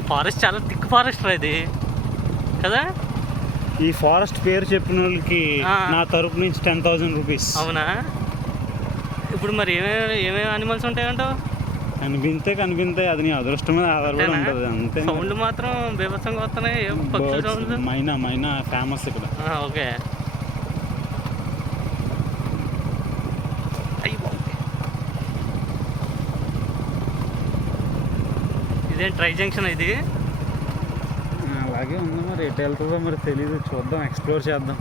ఇది ఫారెస్ట్ చాలా thick forest రా ఇది కదా. ఈ ఫారెస్ట్ పేరు చెప్పిన వాళ్ళకి నా తరపు నుంచి 10,000 రూపీస్. అవునా? ఇప్పుడు మరి ఏమేమి యానిమల్స్ ఉంటాయంటావు? కనిపిస్తాయి, అది నీ అదృష్టం మీద ఆధారపడి ఉంటుంది అంతే. సౌండ్ మాత్రం బీభత్సంగా వస్తున్నాయి, పక్షుల సౌండ్. మైనా ఫేమస్ ఇక్కడ. ఓకే. ఇదేం ట్రై జంక్షన్ ఇది? అలాగే ఉంది, మరి ఎటు వెళ్తుందో మరి తెలీదు, చూద్దాం, ఎక్స్ప్లోర్ చేద్దాం.